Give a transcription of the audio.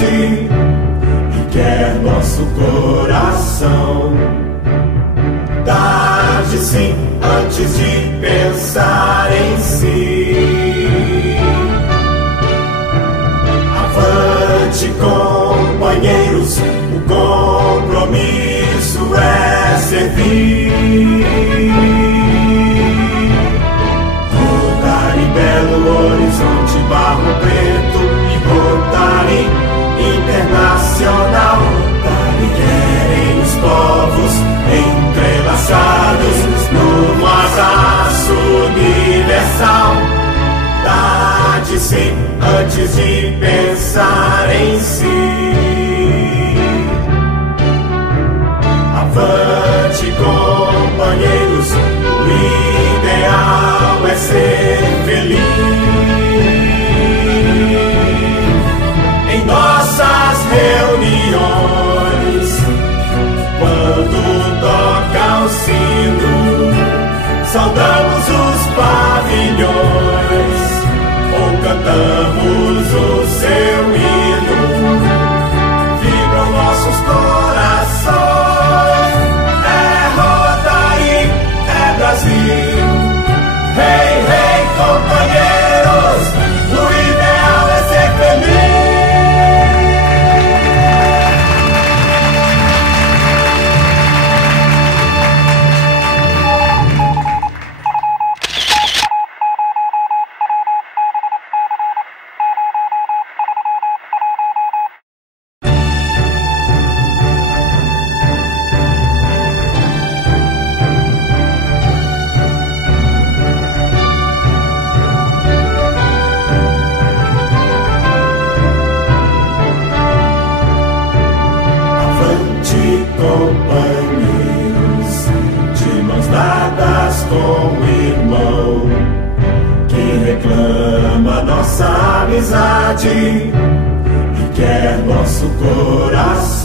amizade e quer nosso coração. Tarde sim, antes de pensar em si. Avante, companheiros, o compromisso é servir. Rotary, Belo Horizonte, Barro Preto e Rotary Internacional. Rotary querem os povos entrelaçados num abraço universal. Tarde sim, antes de pensar em si. Avante, companheiros, o ideal é ser feliz. Em nossas reuniões, quando toca o sino, saudamos os pavilhões ou cantamos o seu hino. Vibram nossos corações. É Rotary, é Brasil. Hey, hey, companheiros, o ideal é ser feliz. Companheiros, de mãos dadas com o irmão que reclama nossa amizade e quer nosso coração.